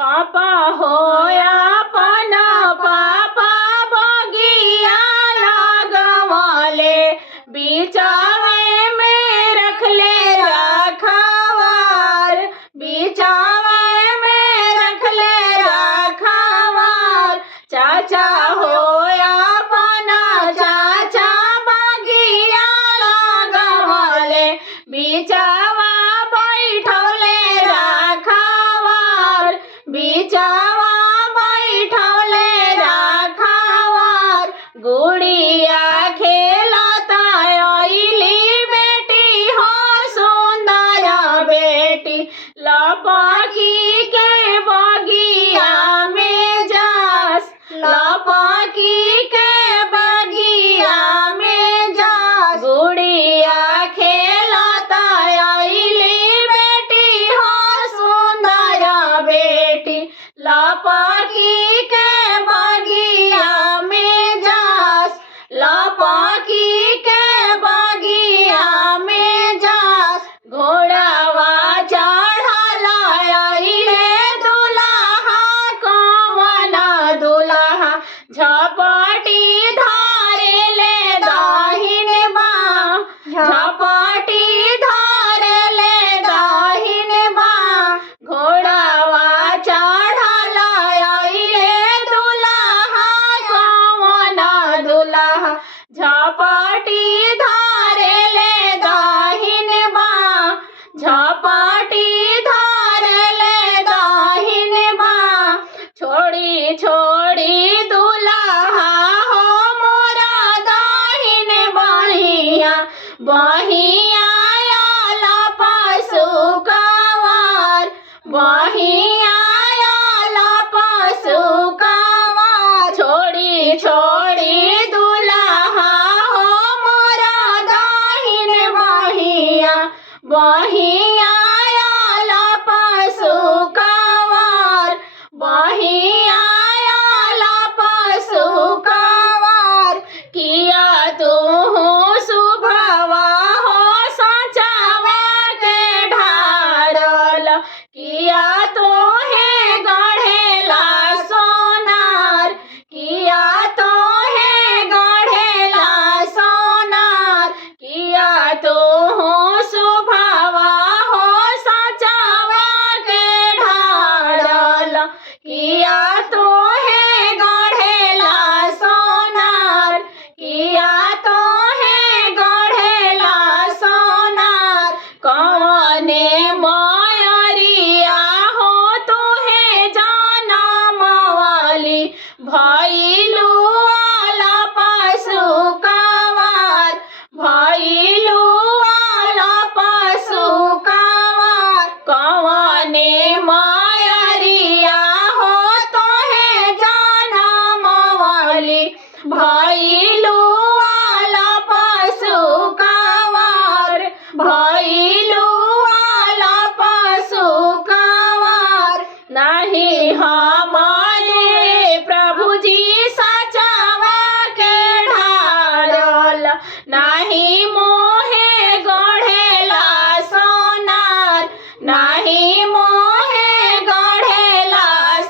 पापा होया पण पापा बगिया लगवाले बिचावे में रख ले रखवार बिचावे में रख ले रखवार चाचा होया पण चाचा बगिया लगवाले बिचावा बैठवले रखवार बिचावा बैठवले रखवार गुड़िया खेलता आइली बेटी हो सुंदर बेटी लपकी के बगिया में जास लपकी के बगिया में जास गुड़िया खेलता आइली बेटी हो सुंदर बेटी लपकी के बगिया में जास लपकी के बगिया में जास घोड़ावा चढ़ल आइले दुल्हा कवन दुल्हा झपटी धारे ले दाहिन बाँ झपटी धारे ले दाहिन बाँ घोड़ावा चढ़ल आइले दुल्हा कवन दुल्हा झपटी धारे ले दाहिन बाँ झपटी धारे ले दाहिन बाँ छोड़ी छोड़ी दुल्हा हो मोरा दाहिन बहिया बहिया आला पशु कवार बहिया आला पशु कवार छोड़ी छोड़ी दुल्हा हो मोरा दाहिन बहिया बहिया आला पशु कवार बहिया आला पशु कवार किया तू शुभवा हो सचावा के ढारल किया तो है गढ़ेला सोनार किया तो है गढ़ेला सोनार किया तो शुभवा हो सचावा के ढारल किया तो है गढ़ेला सोनार किया तो है गढ़ेला सोनार कौने मयरिया हो तुहे जनम वाली भइलू वाला पशु कवार भइलू वाला पशु कवार कौने मयरिया हो तोहे जनम वाली भइलू वाला पशु कवार भइलू वाला पशु कवार नहीं हमारे प्रभु जी सचावा के ढारल नहीं मोहे गढ़ेला सोनार नहीं मोहे गढ़ेला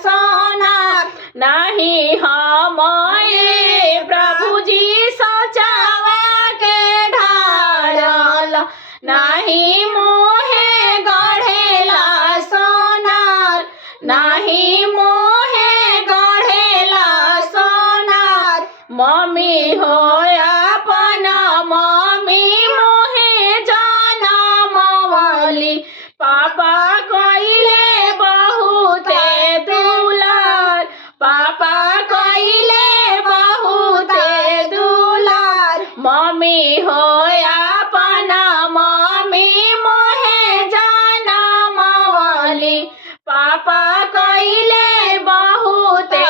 सोनार नहीं हमारे प्रभु जी सचावा के ढारल नहीं मोहे गढ़ेला सोनार नहीं मोहे गढ़ेला सोनार मम्मी होया अपन मम्मी मोहे जनम वाली पापा कइले बहुते दुलार पापा कइले बहुते दुलार मम्मी होया अपन मम्मी मोहे जनम वाली पापा कइले बहुते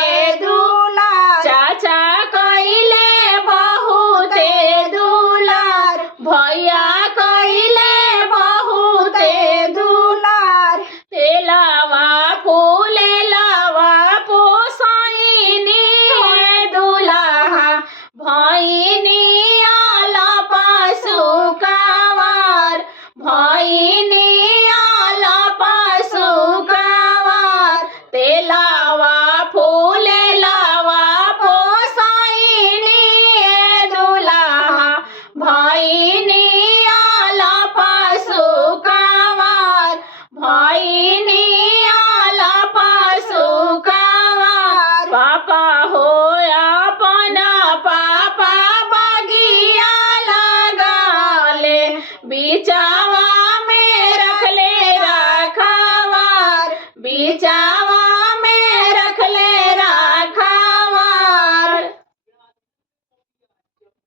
दुलार चाचा कइले बहुते दुलार भैया कइले बहुते दुलार तेलावा फूलेलावा पोसाइनी है दुल्हा भइनी आला पशु कवार भइनी आला पशु कवार आई